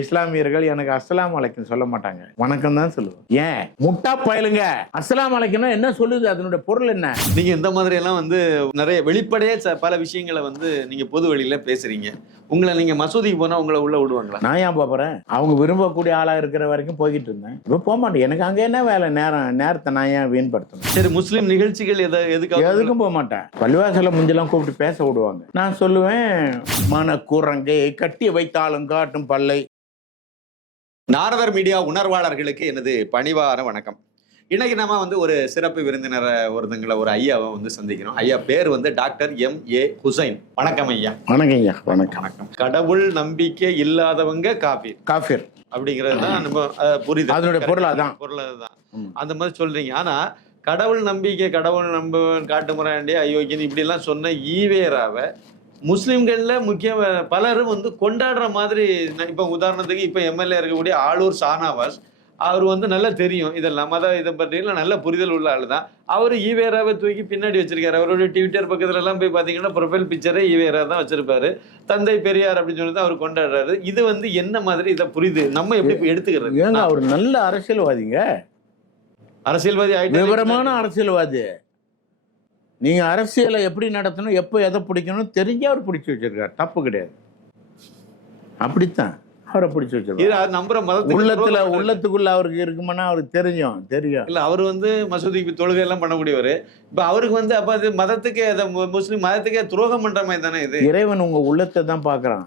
இஸ்லாமியர்கள் எனக்கு அஸ்ஸலாமு அலைக்கும் சொல்ல மாட்டாங்க. வணக்கம் தான் சொல்லுவோம். ஏன்? முட்டா பயலுங்க. அஸ்ஸலாமு அலைக்கும்னா என்ன சொல்லுது? அதனுடைய பொருள் என்ன? நீங்க இந்த மாதிரி எல்லாம் வந்து நிறைய வெளிப்படையே பல விஷயங்களை வந்து நீங்க பொது வழியில பேசுறீங்க. உங்களை நீங்க மசூதிக்கு போனா உங்களை உள்ள விடுவாங்களா? நான் ஏன் போறேன்? அவங்க விரும்பக்கூடிய ஆளா இருக்கிற வரைக்கும் போய்கிட்டு இருந்தேன். இப்போ போக மாட்டேன். எனக்கு அங்க என்ன வேலை? நேரம் நேரத்தை நான் ஏன் வீண்படுத்தணும்? சரி முஸ்லிம் நிகழ்ச்சிகள் எதை எதுக்காக? எதுக்கும் போக மாட்டேன். பள்ளிவாசல முஞ்செல்லாம் கூப்பிட்டு பேச விடுவாங்க. நான் சொல்லுவேன் மனக்குரங்கை கட்டி வைத்தாலும் காட்டும் பல்லை. நாரதர் மீடியா உணர்வாளர்களுக்கு எனது பணிவான வணக்கம். இன்னைக்கு நாம வந்து ஒரு சிறப்பு விருந்தினரை ஒருத்தங்களை ஒரு ஐயாவை வந்து சந்திக்கிறோம். ஐயா பேர் வந்து டாக்டர் எம். ஏ. ஹுசைன். வணக்கம் ஐயா. வணக்கம் ஐயா வணக்கம். வணக்கம். கடவுள் நம்பிக்கை இல்லாதவங்க காபி காஃபிர் அப்படிங்கிறது தான் நம்ம அஹ், புரியுது. அதனுடைய பொருள் அதான். பொருள் அதுதான். அந்த மாதிரி சொல்றீங்க. ஆனா கடவுள் நம்பிக்கை கடவுள் நம்புவன் காட்டுமுறாண்டி அயோக்கியன் இப்படி எல்லாம் சொன்ன ஈவேராவை முஸ்லிம்கள்ல முக்கிய பலரும் வந்து கொண்டாடுற மாதிரி இப்ப உதாரணத்துக்கு இப்ப எம்எல்ஏ இருக்கக்கூடிய ஆளூர் ஷானாவாஸ் அவர் வந்து நல்லா தெரியும் இதெல்லாம். மத இதை பற்றியெல்லாம் நல்ல புரிதல் உள்ள ஆள் தான். அவர் ஈவேராவை தூக்கி பின்னாடி வச்சிருக்காரு. அவருடைய ட்விட்டர் பக்கத்துல எல்லாம் போய் பாத்தீங்கன்னா ப்ரொஃபைல் பிக்சரே ஈவேரா தான் வச்சிருப்பாரு. தந்தை பெரியார் அப்படின்னு சொல்லி தான் அவர் கொண்டாடுறாரு. இது வந்து என்ன மாதிரி இதை புரியுது நம்ம எப்படி எடுத்துக்கிறது? ஏங்க அவர் நல்ல அரசியல்வாதிங்க. அரசியல்வாதி விவரமான அரசியல்வாதி. நீங்க அரசியலை எப்படி நடத்தணும் எப்போ எதை பிடிக்கணும் தெரிஞ்சே அவர் பிடிச்சி வச்சிருக்காரு. தப்பு கிடையாது. அப்படித்தான். அவரை பிடிச்சி இது வச்சிருக்காரு நம்புற மதத்துக்கு உள்ளத்துல. உள்ளத்துக்குள்ள அவருக்கு இருக்குமானா அவருக்கு தெரியும் தெரியும். இல்ல அவர் வந்து மசூதிக்கு தொழுகை எல்லாம் பண்ணக்கூடியவர். இப்ப அவருக்கு வந்து அப்ப அது மதத்துக்கே அதை முஸ்லிம் மதத்துக்கே துரோகம் பண்ற மாதிரி தானே இது? இறைவன் உங்க உள்ளத்தை தான் பார்க்கறான்.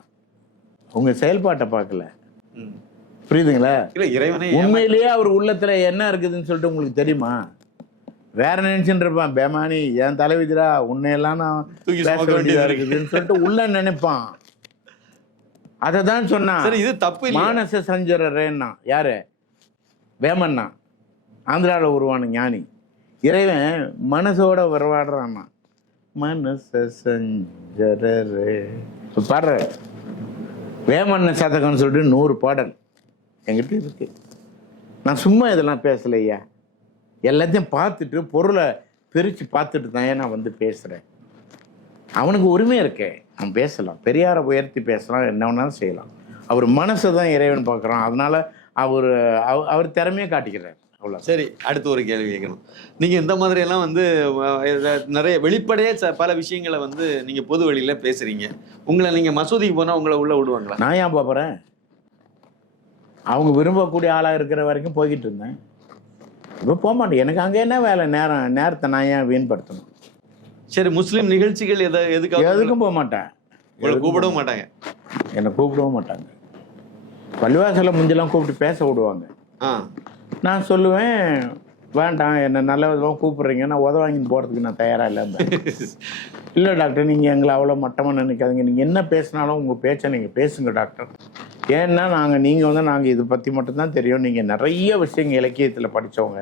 உங்க செயல்பாட்டை பார்க்கல. ம். புரியுதுங்களா? இல்ல இறைவனே உண்மையிலேயே அவர் உள்ளத்துல என்ன இருக்குதுன்னு சொல்லிட்டு உங்களுக்கு தெரியுமா? வேற நினைச்சுட்டு இருப்பான் பேமானி என் தலைவிதிரா உன்னையெல்லாம் நான் பேச வேண்டியதா வேண்டியது. இருக்கு. இருக்குதுன்னு சொல்லிட்டு உள்ள நினைப்பான். அதை தான் சொன்னான் இது தப்பு மானச சஞ்சரரேன்னா யாரு? வேமண்ணா ஆந்திராவில் உருவான ஞானி. இறைவன் மனசோட வரவாடுறான்னா மனச சஞ்சரரே. பாடுற வேமண்ண சதகம்னு சொல்லிட்டு நூறு பாடல் என்கிட்ட இருக்கு. நான் சும்மா இதெல்லாம் பேசலையா. எல்லாத்தையும் பார்த்துட்டு பொருளை பிரித்து பார்த்துட்டு தான் நான் வந்து பேசுகிறேன் அவனுக்கு உரிமை இருக்கே. அவன் பேசலாம். பெரியாரை உயர்த்தி பேசலாம். என்ன வேணாலும் செய்யலாம். அவர் மனசை தான் இறைவன் பார்க்குறான். அதனால அவர் அவ- அவர் திறமையை காட்டிக்கிறார். அவ்வளோ சரி அடுத்து ஒரு கேள்வி கேட்கணும். நீங்க இந்த மாதிரி எல்லாம் வந்து நிறைய வெளிப்படையே ச- பல விஷயங்களை வந்து நீங்க பொது வழியில பேசுறீங்க. உங்களை நீங்க மசூதிக்கு போனா உங்களை உள்ள விடுவாங்களா? நான் ஏன் பார்க்குறேன் அவங்க விரும்பக்கூடிய ஆளாக இருக்கிற வரைக்கும் போய்கிட்டு இருந்தேன். இப்போ போக மாட்டேன். எனக்கு அங்கே என்ன வேலை? நேரம் நேரத்தை நான் ஏன் வீண்படுத்தணும்? சரி முஸ்லிம் நிகழ்ச்சிகள் எதை எதுக்காக எதுக்கும் போக மாட்டேன். உங்களை கூப்பிடவும் மாட்டாங்க? என்னை கூப்பிடவும் மாட்டாங்க. பள்ளிவாசல முஞ்செல்லாம் கூப்பிட்டு பேச விடுவாங்க. நான் சொல்லுவேன் வேண்டாம் என்னை நல்ல விதமாக கூப்பிட்றீங்க. நான் உத வாங்கிட்டு போகிறதுக்கு நான் தயாராக இல்லை. இல்லை டாக்டர் நீங்கள் எங்களை அவ்வளோ மட்டமாக நினைக்காதீங்க. நீங்கள் என்ன பேசினாலும் உங்கள் பேச்சை நீங்கள் பேசுங்க டாக்டர். ஏன்னா நாங்கள் நீங்கள் வந்து நாங்கள் இதை பற்றி மட்டும்தான் தெரியும். நீங்கள் நிறைய விஷயங்கள் இலக்கியத்தில் படித்தவங்க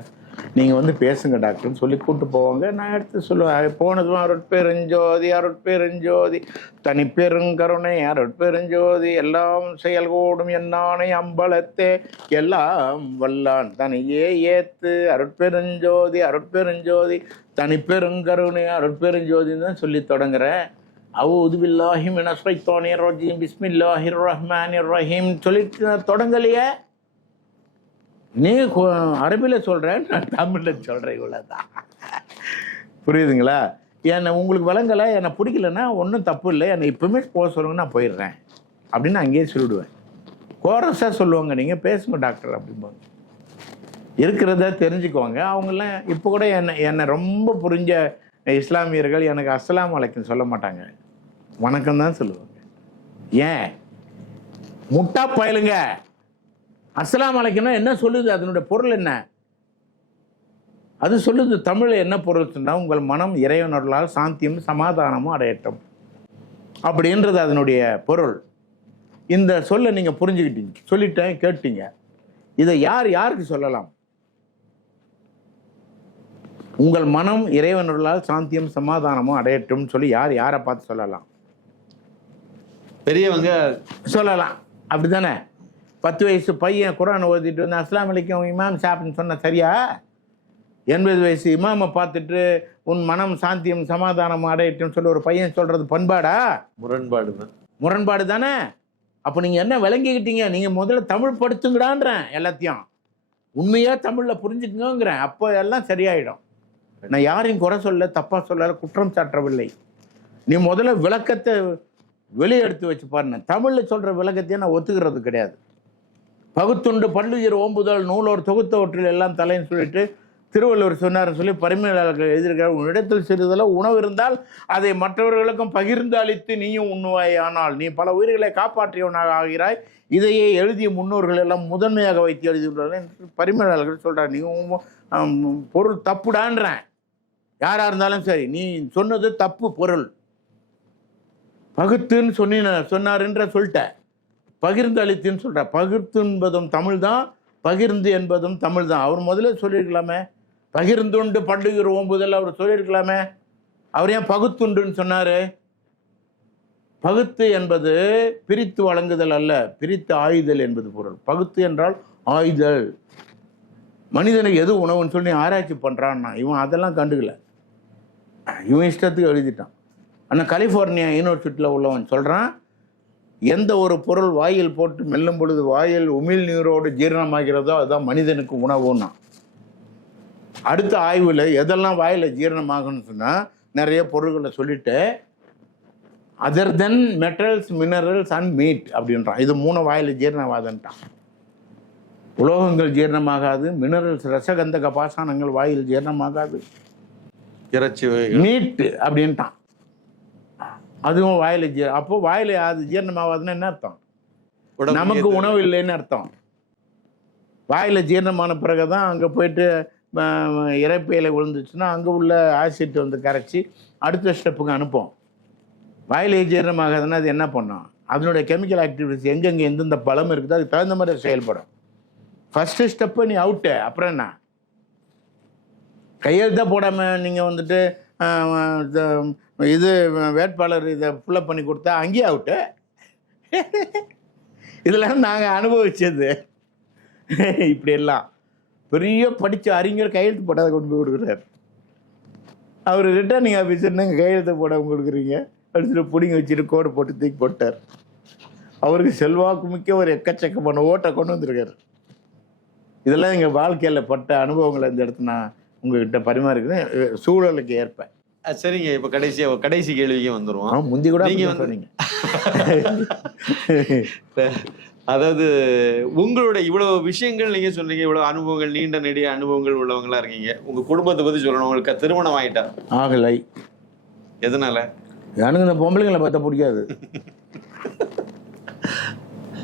நீங்கள் வந்து பேசுங்க டாக்டர்னு சொல்லி கூப்பிட்டு போவாங்க. நான் எடுத்து சொல்லுவேன் போனதும் அருட்பெருஞ்சோதி அருட்பெருஞ்சோதி தனிப்பெருங்கருணை அருட்பெருஞ்சோதி எல்லாம் செயல்கூடும் என்னானை அம்பலத்தே. எல்லாம் வல்லான் தனியே ஏத்து. அருட்பெருஞ்சோதி அருட்பெருஞ்சோதி தனி பெருங்கருணை அருட்பெருஞ்சோதின்னு தான் சொல்லி தொடங்குறேன். அவுது பில்லாஹிம் மின ஷைத்தானிர் ரஜீம். பிஸ்மில்லாஹிர் ரஹ்மான் ரஹீம். சொல்லிட்டு தொடங்கலையே. நீ அரபியில் சொல்கிறேன் நான் தமிழில் சொல்கிறேன் இவ்வளோதான் புரியுதுங்களா? என்னை உங்களுக்கு விளங்கலை என்னை பிடிக்கலன்னா ஒன்றும் தப்பு இல்லை. என்னை இப்போவுமே போக சொல்லுங்க நான் போயிடுறேன். அப்படின்னு அங்கேயே சொல்லிவிடுவேன் கோரஸாக சொல்லுவாங்க நீங்கள் பேசுங்க டாக்டர் அப்படிம்பாங்க இருக்கிறத தெரிஞ்சுக்குவாங்க அவங்களாம் இப்போ கூட என்னை என்னை ரொம்ப புரிஞ்ச இஸ்லாமியர்கள் எனக்கு அஸ்லாம் வலைக்கும் சொல்ல மாட்டாங்க. வணக்கம் தான் சொல்லுவாங்க. ஏன்? முட்டா பயலுங்க. அஸ்லாம் அலைக்கும்னா என்ன சொல்லுது? அதனுடைய பொருள் என்ன? அது சொல்லுது தமிழில் என்ன பொருள் சொன்னால் உங்கள் மனம் இறைவனர்களால் சாந்தியும் சமாதானமும் அடையட்டும். அப்படின்றது அதனுடைய பொருள். இந்த சொல்லை நீங்கள் புரிஞ்சுக்கிட்டீங்க சொல்லிட்டேன் கேட்டீங்க. இதை யார் யாருக்கு சொல்லலாம்? உங்கள் மனம் இறைவனர்களால் சாந்தியும் சமாதானமும் அடையட்டும் சொல்லி யார் யாரை பார்த்து சொல்லலாம்? பெரியவங்க சொல்லலாம். அப்படிதானே பத்து வயசு பையன் குரான் ஓதிட்டு வந்து அஸ்லாம் வலைக்கும் இமாம் சாப்பின்னு சொன்ன சரியா? எண்பது வயசு இமாமை பார்த்துட்டு உன் மனம் சாந்தியும் சமாதானம் அடையட்டும் சொல்லி ஒரு பையன் சொல்றது பண்பாடா? முரண்பாடு தான் முரண்பாடு தானே? அப்போ நீங்கள் என்ன விளங்கிக்கிட்டீங்க? நீங்கள் முதல்ல தமிழ் படுத்துங்கடான்றேன் எல்லாத்தையும். உண்மையாக தமிழில் புரிஞ்சுக்குங்கிறேன் அப்போ எல்லாம் சரியாயிடும். நான் யாரையும் குறை சொல்ல தப்பாக சொல்ல குற்றம் சாட்டவில்லை. நீ முதல்ல விளக்கத்தை வெளியே எடுத்து வச்சு பாருங்க தமிழில் சொல்கிற விளக்கத்தையே நான் ஒத்துக்கிறது கிடையாது. பகுத்துண்டு பல்லுயிர் ஓம்புதல் நூலோர் தொகுத்தவற்றில் எல்லாம் தலைன்னு சொல்லிட்டு திருவள்ளுவர் சொன்னார்னு சொல்லி பரிமையாளர்கள் எழுதியிருக்கிறார். உன்னிடத்தில் சிறிதளவு உணவு இருந்தால் அதை மற்றவர்களுக்கும் பகிர்ந்து அளித்து நீயும் உண்ணுவாய். ஆனால் நீ பல உயிர்களை காப்பாற்றியவனாக ஆகிறாய். இதையே எழுதிய முன்னோர்கள் எல்லாம் முதன்மையாக வைத்து எழுதியுள்ளார்கள் என்று பரிமையாளர்கள் சொல்கிறார் நீ பொருள் தப்புடான்றேன். யாராக இருந்தாலும் சரி நீ சொன்னது தப்பு பொருள். பகுத்துன்னு சொன்ன சொன்னாருன்ற சொல்லிட்ட. பகிர்ந்து அளித்துன்னு சொல்கிற பகிர்த்து என்பதும் தமிழ் தான் பகிர்ந்து என்பதும் தமிழ் தான் அவர் முதல்ல சொல்லியிருக்கலாமே. பகிர்ந்துண்டு பண்டுகிற ஓம்புதல் அவர் சொல்லியிருக்கலாமே. அவர் ஏன் பகுத்துண்டுன்னு சொன்னார்? பகுத்து என்பது பிரித்து வழங்குதல் அல்ல பிரித்து ஆயுதல் என்பது பொருள். பகுத்து என்றால் ஆயுதல். மனிதனுக்கு எது உணவுன்னு சொல்லி ஆராய்ச்சி பண்ணுறான்னா இவன் அதெல்லாம் கண்டுக்கலை. இவன் இஷ்டத்துக்கு எழுதிட்டான். ஆனால் கலிஃபோர்னியா யூனிவர்சிட்டியில் உள்ளவன் சொல்கிறான் எந்த ஒரு பொருள் வாயில் போட்டு மெல்லும் பொழுது வாயில் உமிழ் நீரோடு ஜீரணமாகிறதோ அதுதான் மனிதனுக்கு உணவுன்னா. அடுத்த ஆய்வில் எதெல்லாம் வாயில் ஜீரணமாகணும்னு சொன்னால் நிறைய பொருள்களை சொல்லிட்டு other then metals minerals and meat அப்படின்றான். இது மூணு வாயில் ஜீரணமாகன்ட்டான் உலோகங்கள் ஜீரணமாகாது மினரல்ஸ் ரசகந்தக பாசானங்கள் வாயில் ஜீரணமாகாது. இறைச்சி வகைகள். மீட் அப்படின்ட்டான். அதுவும் வாயில ஜீ அப்போ வாயில அது ஜீரணமாகாதுன்னு என்ன அர்த்தம்? நமக்கு உணவு இல்லைன்னு அர்த்தம். வாயில ஜீரணமான பிறகு தான் அங்கே போயிட்டு அஹ், இரைப்பையில விழுந்துச்சுன்னா அங்கே உள்ள ஆசிட் வந்து கரைச்சி அடுத்த ஸ்டெப்புக்கு அனுப்போம். வாயில ஜீரணமாகாதுன்னா அது என்ன பண்ணும்? அதனுடைய கெமிக்கல் ஆக்டிவிட்டிஸ் எங்கெங்கே எந்தெந்த பலம் இருக்குதோ அதுக்கு தகுந்த மாதிரி செயல்படும். ஃபஸ்ட்டு ஸ்டெப்பு நீ அவுட்டு அப்புறம் என்ன? கையெழுத்தாக போடாமல் நீங்கள் வந்துட்டு இது- வேட்பாளர் இதை ஃபுல்லப் பண்ணி கொடுத்தா அங்கேயே அவுட்டு இதெல்லாம் நாங்கள் அனுபவிச்சது. இப்படியெல்லாம். பெரிய படித்த அறிஞர் கையெழுத்து போடாத கொண்டு போய் கொடுக்குறாரு. அவர் ரிட்டர்னிங் ஆஃபீஸர் நீங்கள் கையெழுத்து போடாமல் கொடுக்குறீங்க. அப்படின்னு பிடிங்க வச்சுட்டு கோடு போட்டு தூக்கி போட்டார். அவருக்கு செல்வாக்கு மிக்க ஒரு எக்கச்சக்கமான ஓட்டை கொண்டு வந்திருக்காரு. இதெல்லாம் எங்கள் வாழ்க்கையில் பட்ட அனுபவங்களை இந்த இடத்துல நான் உங்ககிட்ட பரிமாறிக்கிறேன். சூழலுக்கு ஏற்ப. சரிங்க. இப்ப கடைசியா கடைசி கேள்விக்கு வந்துருவோம். ஆ, முந்தி கூட நீங்க அப்படிதான் வந்து- சொன்னீங்க. அதாவது உங்களோட இவ்வளவு விஷயங்கள் நீங்க சொன்னீங்க இவ்வளவு அனுபவங்கள் நீண்ட நெடிய அனுபவங்கள் உள்ளவங்களா இருக்கீங்க. உங்க குடும்பத்தை பத்தி சொல்லணும். உங்களுக்கு திருமணம் ஆயிட்டா? ஆகலை. எதனால? எனக்கு இந்த பொம்பளைங்களை பார்த்தா பிடிக்காது.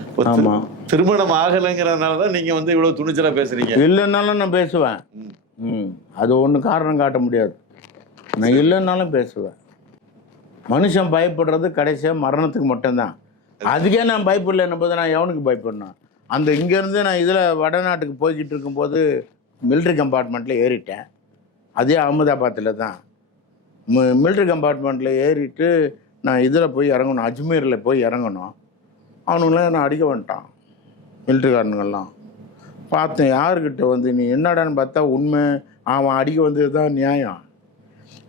இப்ப திரு- ஆமா. திருமணம் ஆகலைங்கிறதுனால தான் நீங்க வந்து இவ்வளவு துணிச்சலா பேசுறீங்க. இல்லைன்னாலும் நான் பேசுவேன். ம். அது ஒன்றும் காரணம் காட்ட முடியாது. நான் இல்லைன்னாலும் பேசுவேன். மனுஷன் பயப்படுறது கடைசியாக மரணத்துக்கு மட்டும்தான். அதுக்கே நான் பயப்படலைன்னும் போது நான் எவனுக்கு பயப்படணும்? அந்த இங்கேருந்து நான் இதில் வடநாட்டுக்கு போய்கிட்டு இருக்கும்போது மிலிட்ரி கம்பார்ட்மெண்ட்டில் ஏறிட்டேன். அதே அகமதாபாத்தில் தான். மிலிட்ரி கம்பார்ட்மெண்ட்டில் ஏறிட்டு நான் இதில் போய் இறங்கணும். அஜ்மீரில் போய் இறங்கணும். அவனுங்களாம் நான் அடிக்க வந்துட்டான். மிலிட்ரிக்காரனுங்கள்லாம் பார்த்தேன். யாருக்கிட்ட வந்து நீ என்னடான்னு பார்த்தா உண்மை அவன் அடிக்க வந்தது தான் நியாயம்.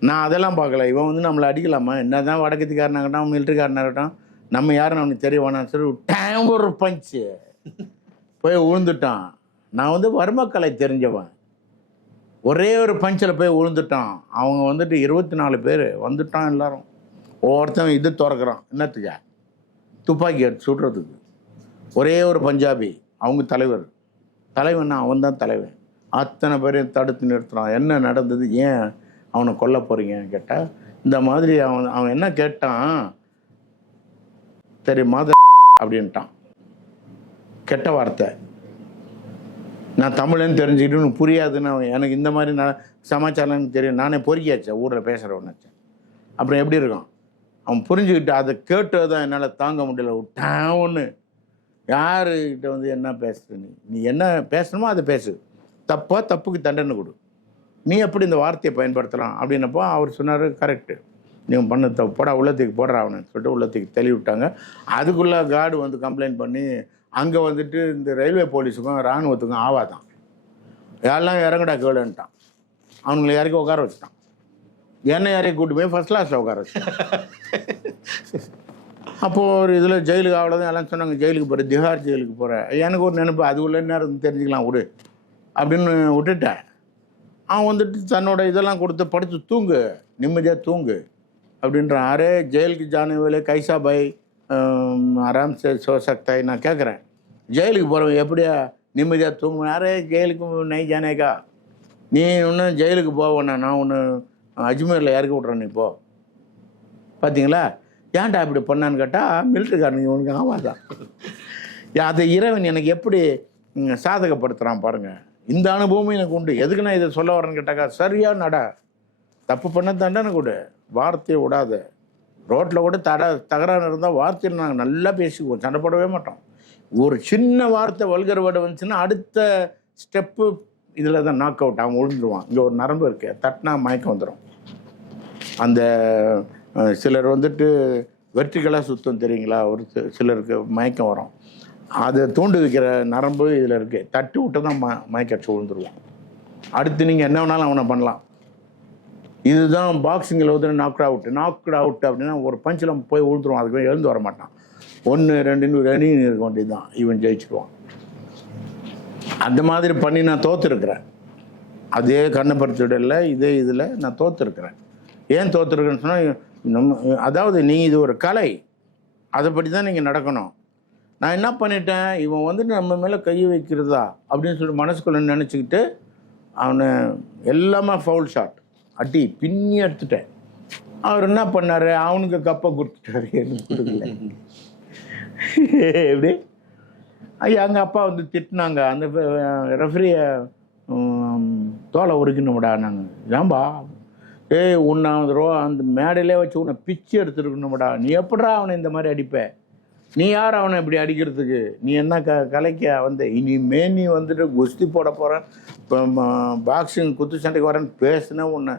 நான் அதெல்லாம் பார்க்கல. இவன் வந்து நம்மளை அடிக்கலாமா? என்ன தான் வடக்கத்துக்காரனாகட்டும் மிலிட்ரிக்காரனாகட்டும் நம்ம யாரும் அவனுக்கு தெரிய வேணாம்னு சொல்லி டைம் ஒரு பஞ்சு. போய் விழுந்துட்டான் நான் வந்து வர்மக்கலை தெரிஞ்சவன். ஒரே ஒரு பஞ்சில் போய் விழுந்துட்டான் அவங்க வந்துட்டு இருபத்தி நாலு பேர் வந்துட்டான் எல்லாரும். ஒவ்வொருத்தன் இது திறக்கிறான். என்னத்துக்கு? துப்பாக்கி எடுத்து சுடுறதுக்கு. ஒரே ஒரு பஞ்சாபி அவங்க தலைவர். தலைவன் அவன் தான் தலைவன். அத்தனை பேரையும் தடுத்து நிறுத்துறான். என்ன நடந்தது? ஏன் அவனை கொல்ல போறீங்கன்னு கேட்டால் இந்த மாதிரி அவன் அவன் என்ன கேட்டான்? சரி மாத அப்படின்ட்டான். கெட்ட வார்த்தை. நான் தமிழன்னு தெரிஞ்சுக்கிட்டு புரியாதுன்னு அவன் எனக்கு இந்த மாதிரி நான் சமாச்சாரம் எனக்கு தெரியும். நானே பொறுக்கியாச்சேன் ஊரில் பேசுகிறவனாச்சேன் அப்புறம் எப்படி இருக்கும் அவன் புரிஞ்சுக்கிட்டு அதை கேட்டது தான் என்னால் தாங்க முடியல. விட்டான் ஒன்று யாருக்கிட்ட வந்து என்ன பேசுற நீ? நீ என்ன பேசணுமோ அதை பேசு. தப்பா தப்புக்கு தண்டனை கொடு. நீ எப்படி இந்த வார்த்தையை பயன்படுத்தலாம் அப்படின்னப்போ அவர் சொன்னார் கரெக்டு நீ பண்ண தப்பு. போடா உள்ளத்துக்கு போடுறா அவனு. சொல்லிட்டு உள்ளத்துக்கு தெளி விட்டாங்க. அதுக்குள்ளே கார்டு வந்து கம்ப்ளைண்ட் பண்ணி அங்கே வந்துட்டு இந்த ரயில்வே போலீஸுக்கும் இராணுவத்துக்கும் ஆவாதான். யாரெல்லாம் இறங்கடா கேளுன்ட்டான். அவனுங்களை இறக்கி உட்கார வச்சுட்டான். என்னை இறக்கி கூட்டு போய் ஃபர்ஸ்ட் கிளாஸில் உட்கார வச்சுட்டான். அப்போது ஒரு இதில் ஜெயிலுக்கு அவ்வளோதான் எல்லாம் சொன்னாங்க ஜெயிலுக்கு போகிற திஹார் ஜெயிலுக்கு போகிறேன் எனக்கு ஒரு நினைப்பு அது உள்ள நேரம் தெரிஞ்சுக்கலாம் விடு. அப்படின்னு விட்டுட்டேன். அவன் வந்துட்டு தன்னோட இதெல்லாம் கொடுத்து படுத்து தூங்கு நிம்மதியாக தூங்கு. அப்படின்றான் அரே ஜெயிலுக்கு ஜானவேலே கைசா பாய் ஆராம் சே சோ சக்தாய் நான் கேட்குறேன் ஜெயிலுக்கு போகிறவன் எப்படியா நிம்மதியாக தூங்குவேன் அரே ஜெயிலுக்கு நை ஜானேக்கா நீ இன்னும் ஜெயிலுக்கு போவேண்ணா நான் ஒன்று அஜ்மீரில் இறக்கி விட்றேன் நீ போ. பார்த்தீங்களா ஏன்டா இப்படி பண்ணான்னு கேட்டால் மிலிட்ரிக்காரனுங்க உனக்கு ஆவாதான் அதை இறைவன் எனக்கு எப்படி சாதகப்படுத்துகிறான் பாருங்கள் இந்த அனுபவமும் எனக்கு உண்டு. எதுக்கு நான் இதை சொல்ல வரேன்னு கேட்டாக்கா சரியா நட. தப்பு பண்ண தண்டனை கொடு. வார்த்தையை விடாத. ரோட்டில் கூட தட தகராறு இருந்தால் வார்த்தையில் நாங்கள் நல்லா பேசிக்குவோம். சண்டை போடவே மாட்டோம். ஒரு சின்ன வார்த்தை வல்கர் வேர்டு வந்துச்சுன்னா அடுத்த ஸ்டெப்பு இதில் தான் நாக் அவுட் அவன் விழுந்துருவான் இங்கே ஒரு நரம்பு இருக்கு. தட்டினா மயக்கம் வந்துடும் அந்த சிலர் வந்துட்டு வெர்டிக்கலாக சுத்தம் தெரியுங்களா? ஒரு சிலருக்கு மயக்கம் வரும். அதை தூண்டு வைக்கிற நரம்பு இதில் இருக்குது தட்டி விட்டு தான் ம மயக்கடிச்சு விழுந்துருவான் அடுத்து நீங்கள் என்ன வேணாலும் அவனை பண்ணலாம். இதுதான் பாக்ஸிங்கில் வந்து நாக் அவுட் நாக் அவுட் அப்படின்னா ஒரு பஞ்சில் போய் விழுந்துருவான் அதுக்கு எழுந்து வர மாட்டான். ஒன்று ரெண்டுன்னு ரன்னிங் இருக்க வேண்டியது தான் இவன் ஜெயிச்சிருவான். அந்த மாதிரி பண்ணி நான் தோத்துருக்குறேன். அதே கண்ணப்பரிச்சுடல இதே இதில் நான் தோத்துருக்குறேன். ஏன் தோற்றுருக்குறேன்னு சொன்னால் நம்ம அதாவது நீ இது ஒரு கலை. அதை படி தான் நீங்கள் நடக்கணும். நான் என்ன பண்ணிட்டேன்? இவன் வந்து நம்ம மேலே கை வைக்கிறதா? அப்படின்னு சொல்லி மனசுக்குள்ள நினச்சிக்கிட்டு அவனை எல்லாமே ஃபவுல் ஷாட் அட்டி பின்னி எடுத்துட்டேன். அவர் என்ன பண்ணார்? அவனுக்கு கப்பை கொடுத்துட்டாரு. எனக்கு கொடுக்கல. எப்படி? ஐயா எங்கள் அப்பா வந்து திட்டினாங்க. அந்த ரெஃப்ரியை தோலை உரிக்கணும்டா நாங்கள் ஏன்பா? ஏய் உன்னாவது ரூபா அந்த மேடையிலே வச்சு உன்னை பிச்சு எடுத்துருக்கணும்டா. நீ எப்படிடா அவனை இந்த மாதிரி அடிப்ப? நீ யார் அவனை இப்படி அடிக்கிறதுக்கு? நீ என்ன க கலைக்க வந்த? இனிமே நீ வந்துட்டு குஸ்தி போட போகிற இப்போ பாக்ஸிங் குத்து சண்டைக்கு வரேன்னு பேசுனா உன்னை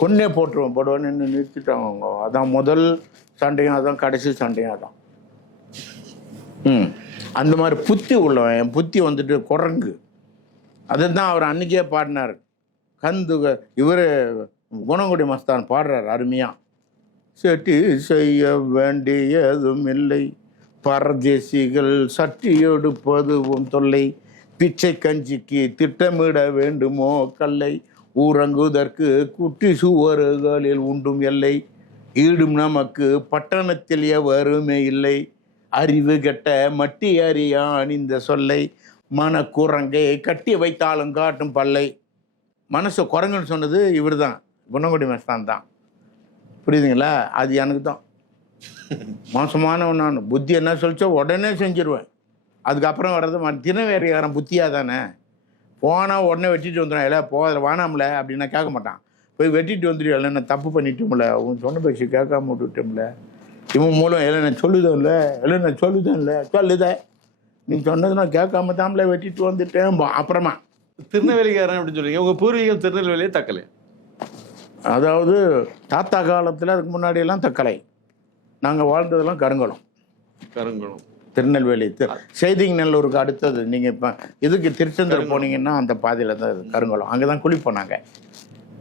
கொன்னே போட்டுருவேன். போடுவேன்னு நின்று நிறுத்திட்டாங்க அதான் முதல் சண்டையும் அதான் கடைசி சண்டையும் அதான். ம். அந்த மாதிரி புத்தி உள்ளவன். என் புத்தி வந்துட்டு குரங்கு. அதுதான் அவர் அன்னைக்கே பாடினார். கந்து இவர் குணங்குடி மஸ்தான் பாடுறார் அருமையாக செட்டி செய்ய வேண்டியதும் இல்லை பரதேசிகள் சட்டி எடுப்பதுவும் தொல்லை. பிச்சை கஞ்சிக்கு திட்டமிட வேண்டுமோ கல்லை. ஊரங்குதற்கு குட்டி சுவறுகளில் உண்டும் எல்லை. ஈடும் நமக்கு பட்டணத்தில் எவருமே இல்லை. அறிவு கெட்ட மட்டி அறியான் இந்த சொல்லை. மன குரங்கை கட்டி வைத்தாலும் காட்டும் பல்லை. மனசு குரங்குன்னு சொன்னது இவர் தான் குணங்குடி மஸ்தான் தான். புரியுதுங்களா? அது எனக்கு தான். மோசமானவன் நான் புத்தி என்ன சொல்லிச்சோ உடனே செஞ்சிருவேன். அதுக்கப்புறம் வர்றது ம- தினவேறியாரன் புத்தியாக தானே? போனால் உடனே வெட்டிட்டு வந்துடும் இல்லை போதில் வானாமல அப்படின்னா கேட்க மாட்டான். போய் வெட்டிட்டு வந்துடுவில்ல நான் தப்பு பண்ணிட்டோம்ல உன் சொன்ன பேச்சு கேட்காம விட்டுட்டோம்ல இவன் மூலம் இல்லை நான் சொல்லுதேன்ல இல்லை நான் சொல்லுதேன்ல சொல்லுதே நீ சொன்னது நான் கேட்காம தான்ல வெட்டிட்டு வந்துட்டேன். பா- அப்புறமா. திருநெல்வேலிக்காரன் அப்படின்னு சொல்றீங்க. உங்க பூர்வீகம் திருநெல்வேலியே தக்கலை அதாவது தாத்தா காலத்தில் அதுக்கு முன்னாடி எல்லாம் தக்கலை நாங்கள் வாழ்ந்ததெல்லாம் கருங்கலம். கருங்குளம் திருநெல்வேலி திரு செய்திங்கநல்லூருக்கு அடுத்தது. நீங்கள் இப்போ இதுக்கு திருச்செந்தூர் போனீங்கன்னா அந்த பாதையில் தான் கருங்கலம். அங்கே தான் குளிப்போம் நாங்கள்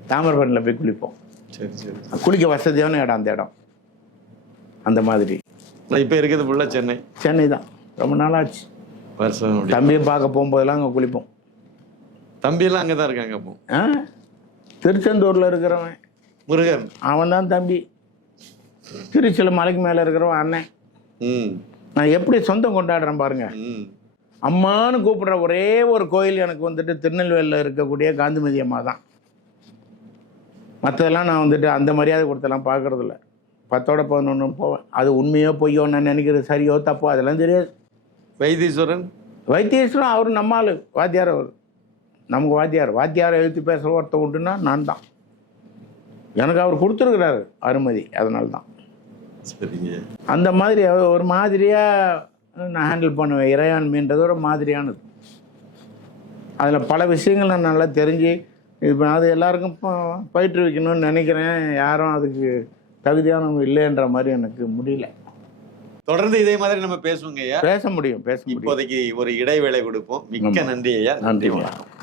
தாமிரபரணியில் போய் குளிப்போம். சரி சரி குளிக்க வசதியான இடம் அந்த இடம். அந்த மாதிரி. இப்ப இருக்கிறது ஃபுல்லா சென்னை. சென்னை தான். ரொம்ப நாளாச்சு. வருஷம் தம்பியை பார்க்க போகும்போதெல்லாம் அங்கே குளிப்போம். தம்பி எல்லாம் அங்கதான் இருக்காங்க அப்போ. ஆ? திருச்செந்தூரில் இருக்கிறவன். முருகன். அவன் தான் தம்பி. திருச்சியில் மலைக்கு மேலே இருக்கிறவன் அண்ணன். நான் எப்படி சொந்தம் கொண்டாடுறேன் பாருங்க. ம். அம்மான்னு கூப்பிடுற ஒரே ஒரு கோயில் எனக்கு வந்துட்டு திருநெல்வேலியில் இருக்கக்கூடிய காந்திமதி அம்மா தான். மற்றதெல்லாம் நான் வந்துட்டு அந்த மரியாதை கொடுத்தெல்லாம் பார்க்கறதில்ல பத்தோட பதினொன்று போவேன். அது உண்மையோ பொய்யோ நான் நினைக்கிறது சரியோ தப்போ அதெல்லாம் தெரியாது. வைத்தீஸ்வரன். வைத்தீஸ்வரன் அவர் நம்மாள் வாத்தியார் அவர். நமக்கு வாத்தியார். வாத்தியாரை எழுத்து பேசுகிற ஒருத்தன் உண்டுன்னா நான் தான். எனக்கு அவர் கொடுத்துருக்கிறாரு அனுமதி. அதனால தான். அந்த மாதிரி ஒரு மாதிரியாக நான் ஹேண்டில் பண்ணுவேன். இறையாண்மைன்றது ஒரு மாதிரியானது. அதில் பல விஷயங்கள் நான் நல்லா தெரிஞ்சு இப்போ அது எல்லாருக்கும் பயிற்றுவிக்கணும்னு நினைக்கிறேன். யாரும் அதுக்கு தகுதியானவங்க இல்லைன்ற மாதிரி எனக்கு முடியல. தொடர்ந்து இதே மாதிரி நம்ம பேசுவோங்க ஐயா. பேச முடியும் பேச இப்போதைக்கு ஒரு இடைவேளை கொடுப்போம். மிக்க. நன்றி ஐயா. நன்றி வணக்கம்.